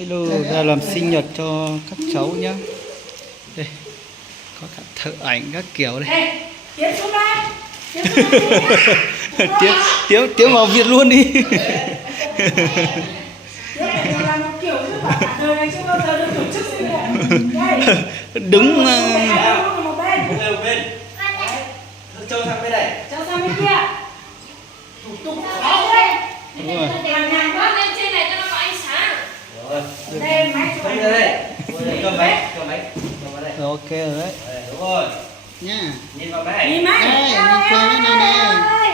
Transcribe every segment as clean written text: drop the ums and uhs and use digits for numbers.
Hello, ra làm sinh nhật cho các cháu nhá. Đây, có cả thợ ảnh các kiểu đây. Tiến vào Việt luôn đi. Đứng Châu sang bên này. Châu sang bên kia. Thủ tục đúng rồi. Lên trên này cho nó có ánh sáng. Rồi. Đây máy chụp ảnh đây. Cầm máy, cầm máy. Cầm vào đây. Rồi, ok rồi đấy. Đúng rồi. Nha. Nhìn vào máy. Nhìn máy. Đây, mình chơi với này nè. Ơi.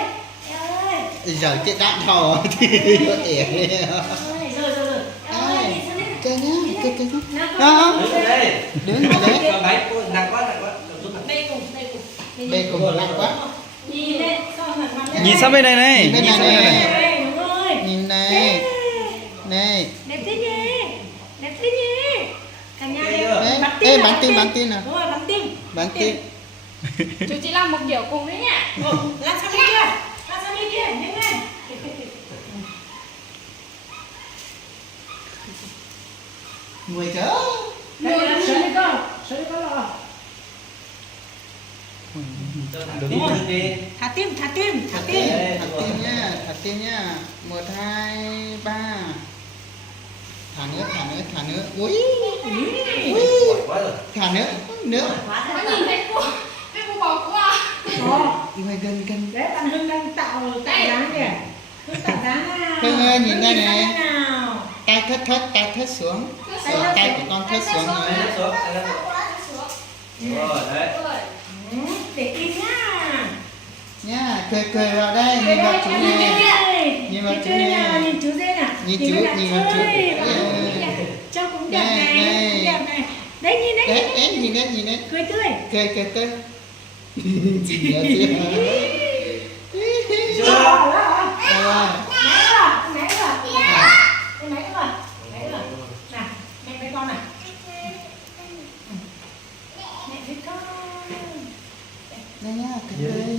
Giờ chết đạn thò thì có ẻ Rồi. Đây, chơi nhá, chơi nhá. Đó. Đứng ở đây. Đứng ở đấy. Cầm máy. Ôi, nặng quá. Cầm giúp Đây cùng. Bê cùng lặng quá. Nhìn đây, Nhìn sang bên này này. Nhìn bên Nhìn sang này bên này. này. Đây, đúng rồi. Nhìn này. Này. Đẹp thế nhỉ. Đẹp thế nhỉ. Cả nhà đi. Đấy. Bắn Ê, tim. bắn tin nào. Đúng rồi, bắn tim. Bắn tin. Chú chị làm một kiểu cùng đấy nhá. Làm sang bên kia. Làm sang bên kia, nhanh lên. Mười chớ. Đây, sớm đi con rồi. Đứng đi. Thả tim. Thả tim nhá, thả tim nhá. 1, 2, 3. Thả nữa. Ui. Quá rồi. Thả nữa. Có nhìn thấy cô bỏ qua. Mày gần. Đấy, bạn Hưng đang tạo dáng kìa. Hưng tạo dáng nào. Hưng ơi, nhìn đây này. Hưng nào. Tay thất xuống. Tay của con thất xuống nữa. Tay lên xuống. Tay lên xuống. Rồi, đấy. Để tim nhá. Nha, cười vào đây, nhìn vào chú này. Nhìn vào chú này. Nhìn chú dê nào. Nhìn chú, nhìn vào chú. Cho cũng đẹp Đây, này. đây. Cũng đẹp này. Đấy, nhìn đấy. Đấy, nhìn đấy. Cười tươi. Cười. Chị nhớ chưa? Chưa? Rồi. Nãy rồi. Nào, mẹ với con nào. Mẹ với con. Đây nhá, cười.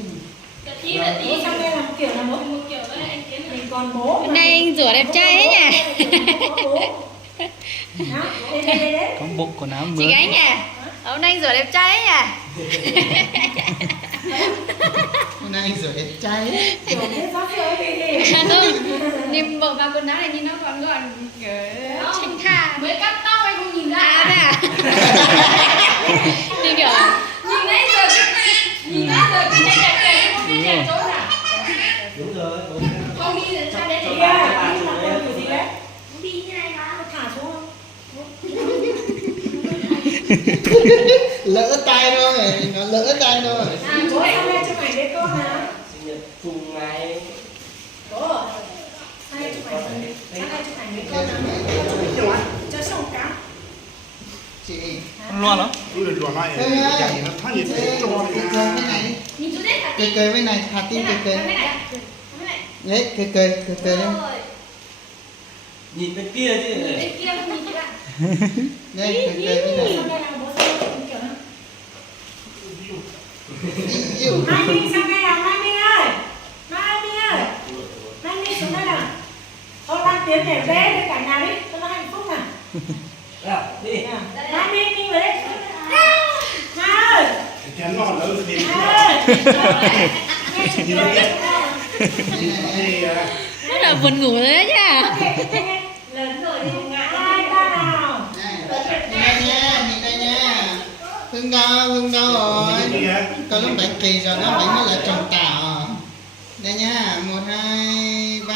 Tí. Bố sang đây làm kiểu là bố. Một kiểu nữa anh Tiến. Mình còn bố. Hôm nay anh rửa đẹp trai ấy nhỉ? Đấy. Có bộ quần áo Chị mới. gái nhỉ? Hôm nay anh rửa đẹp trai ấy nhỉ? Hôm nay rửa đẹp trai. Kiểu biết gió cười thì. Không, nhìn bộ vào quần áo này nhìn nó còn kiểu thanh thà. Mới cắt tóc anh không nhìn ra. À thế à? Nhìn kiểu nhìn nãy giờ cái đẹp không biết đẹp chỗ nào. Đúng rồi. Không đi để sao đấy Chị chị ơi, đi làm con kiểu gì đấy? đi như này mà. Thả xuống không? Lỡ tay rồi, nó lỡ tay rồi. Bố sang đây chụp ảnh với con nào. Sinh nhật cùng ngày. Bố, sang đây chụp ảnh với con nào. Cho xong cá. Chị. Loa lắm. Tôi được chuẩn lại Hưng ơi, chạy nó thắt nhiệt cười cho bên này. Nhìn chú đấy thả tim. Cười bên này, thả tim cười. Cái này. Đấy, cười lên. Nhìn bên kia chứ. Bên kia không nhìn chị ạ. Đây, cười bên này. Sang đây nào, bố sang đây kiểu nào. Yêu. Mai Minh sang đây nào, Mai Minh ơi. Mai Minh xuống đây nào. Thôi Lan Tiến để vé để cả nhà đi, cho nó hạnh phúc nào. Nào, đi. Mai Minh về đấy. Mai ơi. chén nó còn đỡ thì Nghe chị cười. Rất là buồn ngủ rồi đấy nhá. Lớn rồi thì ngã ai ta nào. Nhìn đây nha. Hưng đâu rồi? Có lúc đánh kỳ rồi nó đánh nó là trồng tảo. Đây nha, 1, 2, 3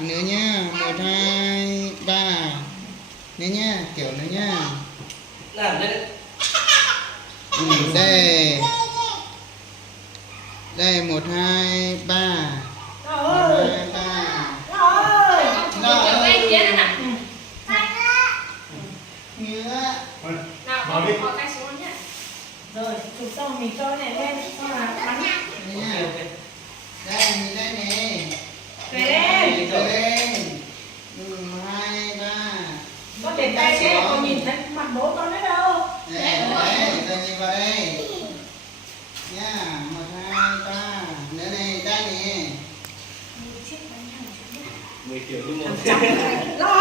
nữa nha, 1, 2, 3 nữa nha, kiểu nữa nha. Nào, đây. Đây 1, 2, 3 1, Rồi. 2, 3 Rồi. Một kiểu với anh Tiến này nào. Nữa. Nào, có cái xuống nhá. Rồi, chụp xong mình cho này lên, xong là bắn. Đây nha. Đây, nhìn đây nè. Về đây. Đi lên. 2, 3 Con để tay thế, con nhìn thấy mặt bố con nữa đâu. Đây, rồi nhìn vào đây. Nha, 1, 2, 3 nữa này, đây nè. 10 kiểu như một. Rồi.